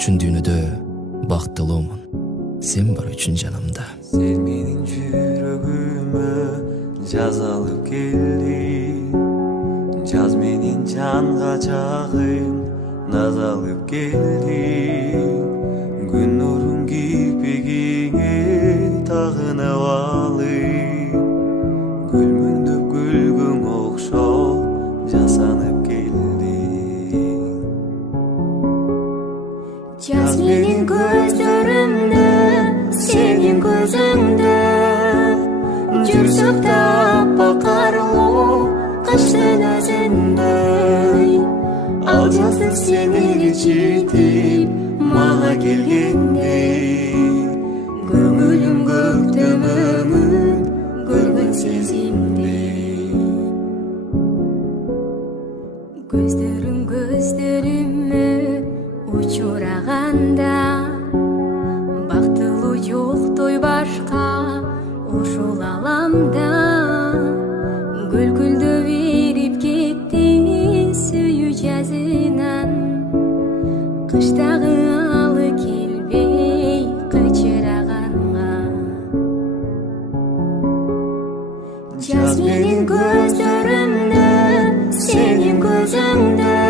үчүн дүйнөдө бактылуумун. Сен бар үчүн жанымда. Сен менин жүрөгүмө жаз алып келдиң. Жаз менин жанга жагын наз алып келдиң. Күн нурун кийпегиңе тагынып алып, гүлмөңдөп гүлгөң окшоп жасанып келдиң. Жаз менин көздөрүмдө, сенин көзүңдө жүрсөк да аппакарлуу кыштын өзүндөй. Ал жазды сен ээрчитип мага келгендей, көңүлүм көктөмөмүн көргөн сезимдей. Көздөрүң көздөрүмө учураганда, бактылуу жоктой башка ушул аламда. Күлкүлдөп эрип кетти сүйүү жазынан, кыштагы алы келбей кычыраганга. Жаз менин көздөрүмдө, сенин көзүңдө